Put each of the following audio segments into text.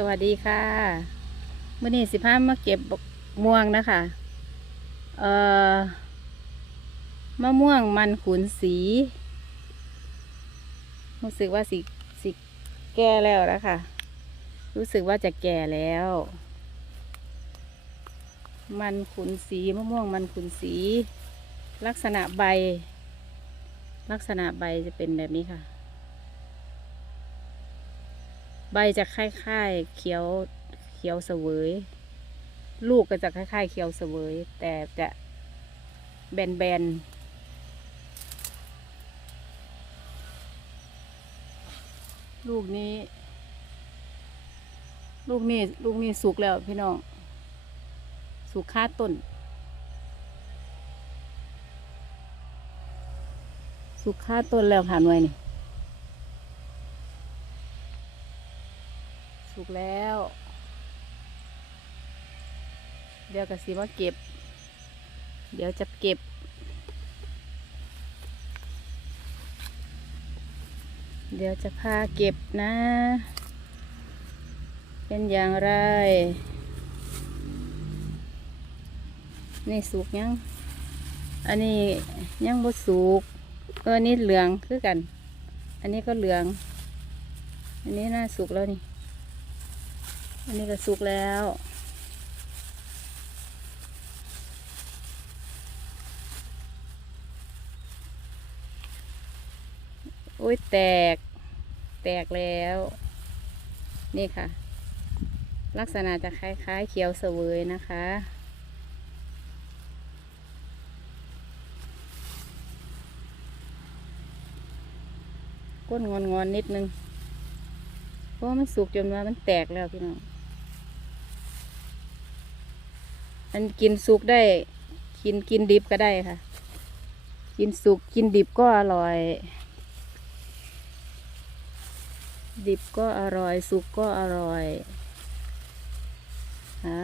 สวัสดีค่ะเมื่อนี้สิพามาเก็บม่วงนะคะเอ่อมะม่วงมันขุนสีรู้สึกว่าสิสิแก่แล้วนะคะรู้สึกว่าจะแก่แล้ว มันขุนสีมะม่วงมันขุนสี ลักษณะใบ ลักษณะใบจะเป็นแบบนี้ค่ะ ใบจะคล้ายๆเขียวเขียวเสวย ลูกก็จะคล้ายๆเขียวเสวย แต่จะแบนๆลูกนี้ ลูกนี้ลูกนี้สุกแล้วพี่น้อง สุกค่าต้น สุกค่าต้นแล้วค่ะหน่วยนี่ สุก แล้ว เดี๋ยวกสิมาเก็บ เดี๋ยวจะเก็บ เดี๋ยวจะพาเก็บนะ เป็นอย่างไร นี่สุกยัง อันนี้ยังบ่สุก เออนี่เหลืองคือกัน อันนี้ก็เหลือง อันนี้น่าสุกแล้วนี่ อันนี้ก็สุกแล้ว โอ้ยแตก แตกแล้ว นี่ค่ะ ลักษณะจะคล้ายๆ เขียวเสวยนะคะก้นงอนๆนิดนึง เพราะมันสุกจนว่ามันแตกแล้วพี่น้อง อันกินสุกได้ กินกินดิบก็ได้ค่ะ กินสุกกินดิบก็อร่อย ดิบก็อร่อย สุกก็อร่อยฮะ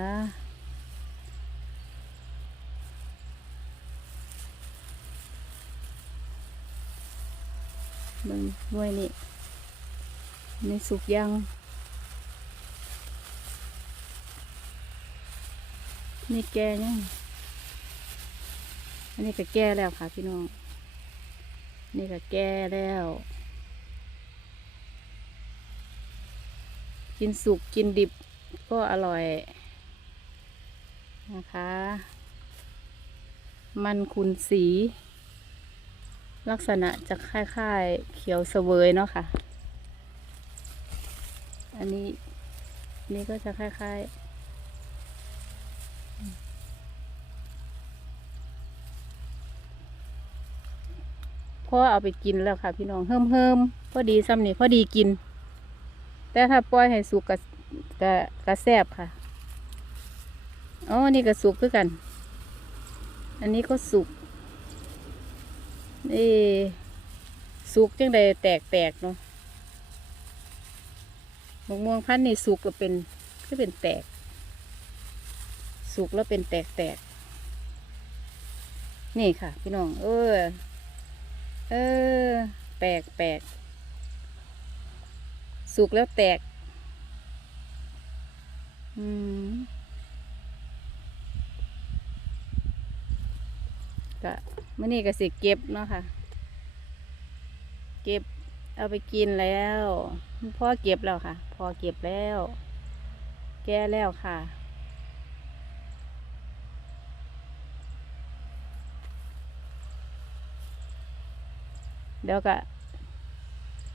เบิ่งด้วยนี่ในสุกยัง นี่แก่ยังอันนี้ก็แก่แล้วค่ะพี่น้อง นี่ก็แก่แล้ว กินสุกกินดิบก็อร่อย นะคะ มันขุนสี ลักษณะจะคล้ายๆ เขียวเสวยเนาะค่ะ อันนี้ นี่ก็จะคล้ายๆ อเอาไปกินแล้วค่ะ พี่น้องเฮิมเฮิมพอดีซ้ำนี่พอดีกิน แต่ถ้าปล่อยให้สุกกะกะกะแซบค่ะอ๋อนี่ก็สุกคือกัน อันนี้ก็สุกนี่สุกจังใดแตกแตกเนาะมะม่วงพันธุ์นี่สุกก็เป็นก็เป็นแตก สุกแล้วเป็นแตกแตกนี่ค่ะ พี่น้อง เออ เออ แปลกแปลกสุกแล้วแตก อืมก็มื่อนี้ก็สิเก็บเนาะค่ะ เก็บเอาไปกินแล้ว พ่อเก็บแล้วค่ะ พอเก็บแล้ว แก้แล้วค่ะ เดี๋ยวก็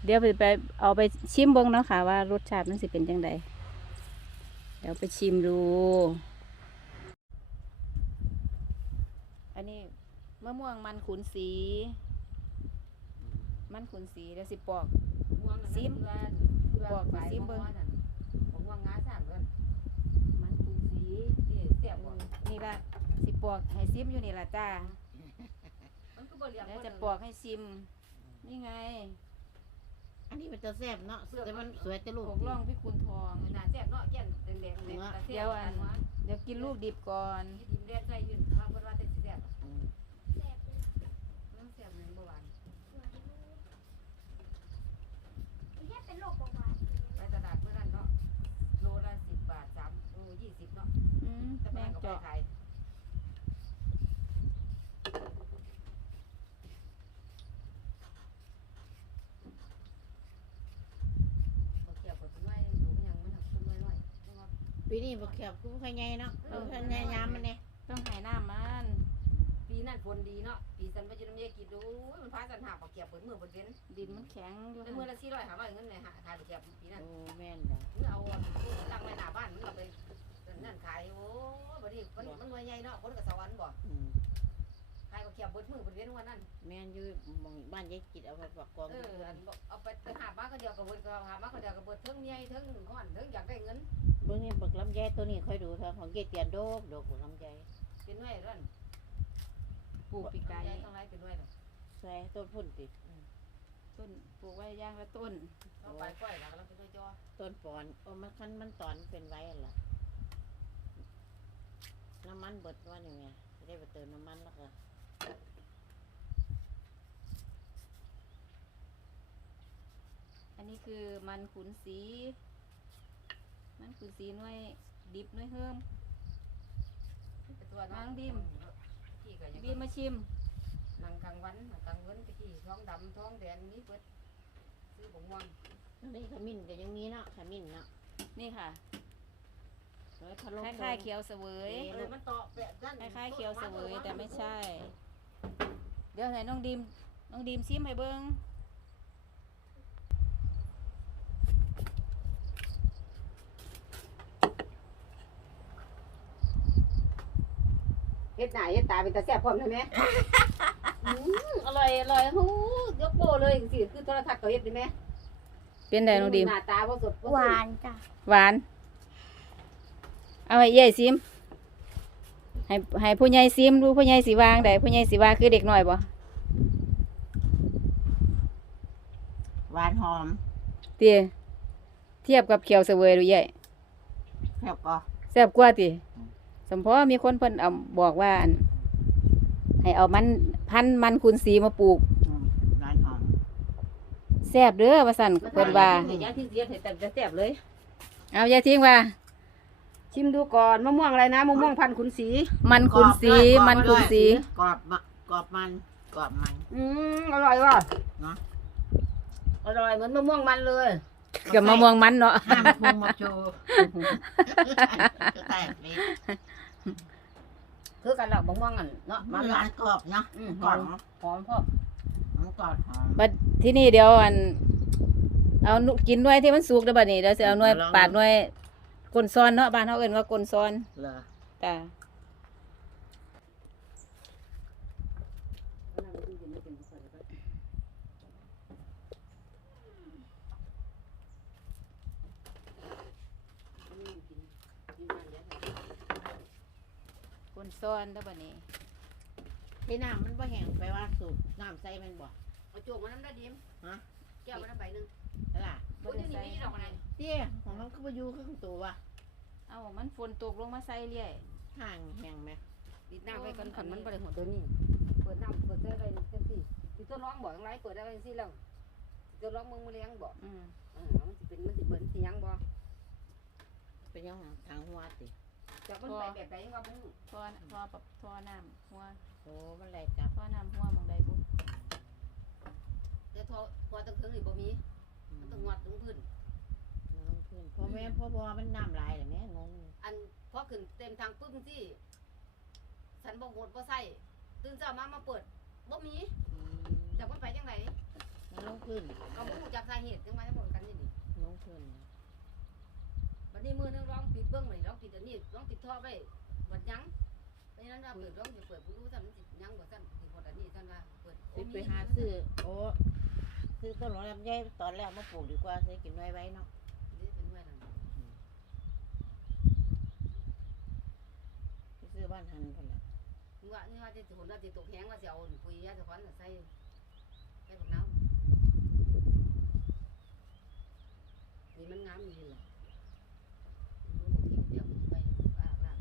เดี๋ยวไปไปเอาไปชิมเบิ้งเนาะค่ะว่ารสชาติมันสิเป็นจังไดเดี๋ยวไปชิมดู อันนี้มะม่วงมันขุนสี มันขุนสีเดี๋ยวสิปอกม่วงนั่นซิมเพื่อเพื่อบอกไปซิมเบิ่งม่วนั่นผมม่วงงาสร้างเพิ่นมันขุนสีนี่เสียบบ่นี่ละสิปอกให้ซิมอยู่นี่ละจ้ามันก็บ่เหลี่ยมแล้วจะปอกให้ซิม นี่ไงอันนี้มันจะแซ่บเนาะแต่มันสวยแต่ลูกปอกล่องพี่คุณทอง หน้าแซ่บเนาะแก่นแดงๆแดงๆแต่แซ่บเดี๋ยวอันว่าเดี๋ยวกินลูกดิบก่อนที่ดินแดงใส่ยืนว่าเพิ่นว่าแต่สิแซ่บอืมมันแซ่บเลยบ่หวานแค่เป็นโรคเบาหวานไปตลาดเมื่อนั้นเนาะโลสิบเนาะอืมแต่แมแม่งงก็เจาะขายบ่เกี่ยวกับต้นไม้ดูมันยังมันหักต้นไม้น้อยเพราะว่า ปี นี้บ่แคบคือบ่ค่อยใหญ่เนาะเออค่อยใหญ่ยามมันเนี่ยต้องให้น้ำมันปีนั้นฝนดีเนาะปีสันไปอยืนน้ำเยกินดูมันพาสันหาบ่เกี่ยวเปิดมือเปิดเว้นดินมันแข็งอยู่เป็นมือละสี่ร้อยห้าร้อยเงินเลยหาขายบ่เกี่ยวปีนั้นโอ้แม่นเด้อมึงเอาตั้งไว้หน้าบ้านมึงเอาไปนั่นขายโอ้บัดนี้มันมันหน่วยใหญ่เนาะคนกับสวรรค์บ่อืมขายบ่เกี่ยวเปิดมือเปิดเว้นวันนั้นแม่นอยู่หม่องบ้านยายจิตเอาไปปักกองเอออันบอกเอาไปไปหาบ้านก็เดียวกับเบิดก็หาบ้านก็เดียวกับเบิดเทิงเมียเทิงห้อนเทิงอยากได้เงินเบิ่งนี่บักลำไยตัวนี้ค่อยดูเถอะของเกเตียนโดกดอกบักลำไยเป็นหน่วยรั่นปลูกปีกไก่ใหญ่ต้องไรเป็นหน่วยหรอใส่ต้นพุ่นติต้นปลูกไว้ย่างละต้นต้องไปก้อยแล้วก็เป็นหน่วยจอต้นปอนโอ้มันคันมันตอนเป็นไว้หั่นล่ะน้ำมันเบิดว่านี่ไงจะได้ไปเติมน้ำมันแล้วก็ อันนี้คือมันขุนสี มันขุนสีหน่วยดิบหน่วยเฮิมเป็นตัวที่ก็ยังบีมมาชิมนางกลางวันนางกลางวันตะกี้ท้องดำท้องแดงนี้เปิดซื้อผงม่วงนี่ขมิ้นก็ยังมีเนาะขมิ้นเนาะนี่ค่ะไว้พะโล้คล้ายๆเขียวเสวยเออมันต่อแปะด้านคล้ายๆเขียวเสวยแต่ไม่ใช่ เดี๋ยวไหนน้องดีมน้องดีมชิมให้เบิ้งเฮ็ดหน้าเฮ็ดตาเป็นตาแซ่บพร้อมได้ไหมอร่อยอร่อยฮู้ยกโบเลยสิคือโทรทัศน์ก็เฮ็ดได้ไหมเป็นไดน้องดีมหน้าตาบ่สดหวานจ้ะหวาน เอาให้เย่ซิม ให้ให้ผู้ใหญ่ซิมดูผู้ใหญ่สีวางได้ผู้ใหญ่สีวางคือเด็กน้อยบ่หวานหอมเตี้ยเทียบกับเขียวเสวยดูใหญ่แล้วก็แซ่บกว่าติสมพอมีคนเพิ่นเอาบอกว่าอันให้เอามันพันธุ์มันคุณสีมาปลูกอืมหวานหอมแซ่บเด้อว่าสั่นเพิ่นว่าเฮ็ดยาที่เสียดให้แต่จะแซ่บเลย เอาอย่าทิ้งว่า ชิมดูก่อนมะม่วงอะไรนะมะม่วงพันธุ์ขุนศรีมันคุณสีกรอบด้วยมันคุณสีกรอบมะกรอบมันกรอบมันอืมอร่อยว่ะเนาะอร่อยเหมือนมะม่วงมันเลยกับมะม่วงมันเนาะห้ามปรุงมาโชว์แตกเลยคือกันแล้วมะม่วงอันเนาะมัมันนหวานกรอบเนาะอืมกรอบหอมพ่อมันกรอบหอมบัดที่นี่เดี๋ยวอัน เอานุกินหน่วยที่มันสุกเด้อบัดนี้เดี๋ยวสิเอาหน่วยลองปาดหน่วย กลนซ้อนเนาะบ้านเฮาเอิ้นว่ากลนซ้อนเหรอจ้าคนซ้อนแล้วบัดนี้ที่น้ำมันบ่แห้งไปว่าสูบน้ำใส่มันบ่เอาโจกมาน้ำได้ดิมฮะแก้วมาน้ำใบหนึ่ง นั่นล่ะโอ้ยนี่มีดอกอะไรเตี้ยของมันก็บ่อยู่คือของตัวว่ะเอามันฝนตกลงมาใส่เรื่อย ห่างแห้งไหมปิดน้ำไว้ก่อนขันมันบริหัวตัวนี้ เปิดน้ำเปิดได้ไรจังสี่ที่ตัวร้องบอกยังไรเปิดได้ไรจังสี่แล้วตัวร้องมึงมาเลี้ยงบอกอืมเออมันสิเป็นมันสิเบิ่นสิยังบ่เป็นยังทางหัวติจากมันไปแบบไหนยังว่าบุ้งท่อท่อปรับท่อน้ำหัวโอ้มันไหลกลับท่อน้ำหัวหมองใดบุเดี๋ยวทอพอตั้งถึงนี่บ่มีอืมันม ต้องงอดตรงพื้น น้องขึ้นพ่อแม่พ่อบ่มันน้ำลายเลยแม่งงอันพอขึ้นเต็มทางปึ้งที่ฉันบ่โหดบ่ใส่ตื่นเช้ามามาเปิดบ่มีอืมจากมันไปจังไดมันลงขึ้นก็บ่รู้จักสาเหตุจังมาจังบ่กันนี่นี่ลงขึ้นบัดนี้มือนึงร้องปิดเบิ่งนี่ร้องปิดอันนี้ร้องปิดท่อไว้บัดยังเพราะฉะนั้นว่าเปิดร้องจะเปิดบ่รู้ซั่นมันสิยังบ่ซั่นสิหมดอันนี้ซั่นว่าเปิดสิไปหาซื้อโอ้ ซื้อต้นหอมลำไยตอนแรกมาปลูกดีกว่าซื้อกินไว้ไว้เนาะนี่เป็นไว้นั่นไปซื้อบ้านหันพุ่นล่ะนี่ว่านี่ว่าที่ฝนว่าสิตกแห้งว่าสิเอาปุ๋ยยาสะพอนน่ะใส่ใส่บักน้ำนี่มันงามอยู่ล่ะรู้บ่ทิ้งเดียวไปอ่าล่ะ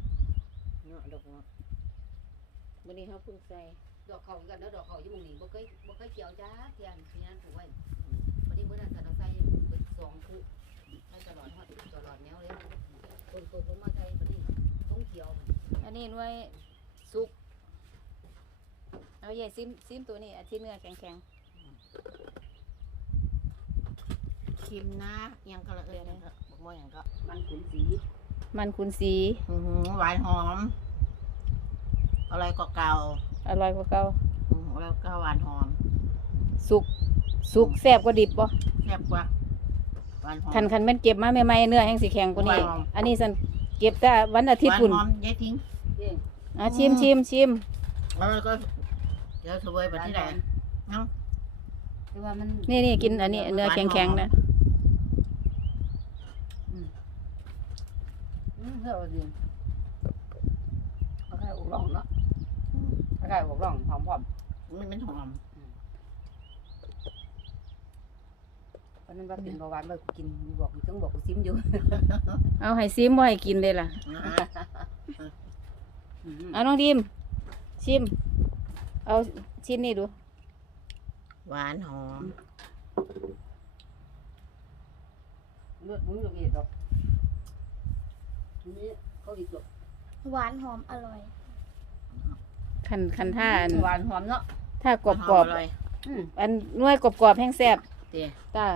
เนาะดอกเนาะมื้อนี้เฮาเพิ่งใส่ ดอกเขาอีกกันเด้อดอกเขาอยู่หมู่นี้บ่เคยบ่เคยเกี่ยวจ้าเทียนที่นั้นปลูกไว้อืมวันนี้เมื่อนั้นจะต้องใส่เบิดสองคู่ให้ตลอดฮอดตลอดแนวเลยคนคนลงมาใส่วันนี้ขียวอันนี้หน่วยสุกเอาใหญ่ซิมซิมตัวนี้อันที่เนื้อแข็งคิมนะยังก็ละเอียดเลยครับบอกว่าอย่างก็มันขุนสี ๆมันคุณสี อื้อหือหวานหอม อะไรก็เก่า อร่อยกว่าเก่าอื้อหือแล้วก็หวานหอมสุกสุกแซ่บกว่าดิบบ่แซ่บกว่าหวานหอม คันคันแม่นเก็บมาใหม่ๆเนื้อแห้งสีแข็งกว่านี้หวานหอมอันนี้สันเก็บแต่วันอาทิตย์หวานพุ่นหอมยายทิ้งเด้อะชิมชิมชิมแล้วก็เดี๋ยวสวยไปที่ไหนเนาะ แต่ว่ามันนี่นี่กินอันนี้เนื้อแข็งๆนะอืมเท่าดีเอาไข่อกร่องเนาะ อืมเอาไข่อกร่องหอมพร้อมมันเป็นหอมเพราะนั้นว่าเป็นเบาหวานบ่กูกินบอกกูต้องบอกกูซิมอยู่ เอาให้ซิมบ่ให้กินเลยล่ะนะฮะอืมเอาน้องดิม ชิม เอาชิ้นนี้ดู หวานหอมเลือดมึงอยู่อีกดอกอันนี้เขาอีกดอกหวานหอมอร่อย คันคันท่าอันหวานหอมเนาะถ้ากรอบกรอบหมเลยอืมอันหน่วยกรอบกรอบแห้งแซ่บเตี๋ยตา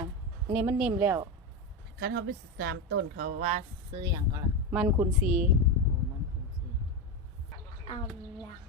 อันนี้มันนิ่มแล้ว คันเขาไปสามต้นเขาว่าซื้ออย่างก็ละมันขุนสี โอ้มันเป็นสีอำลัง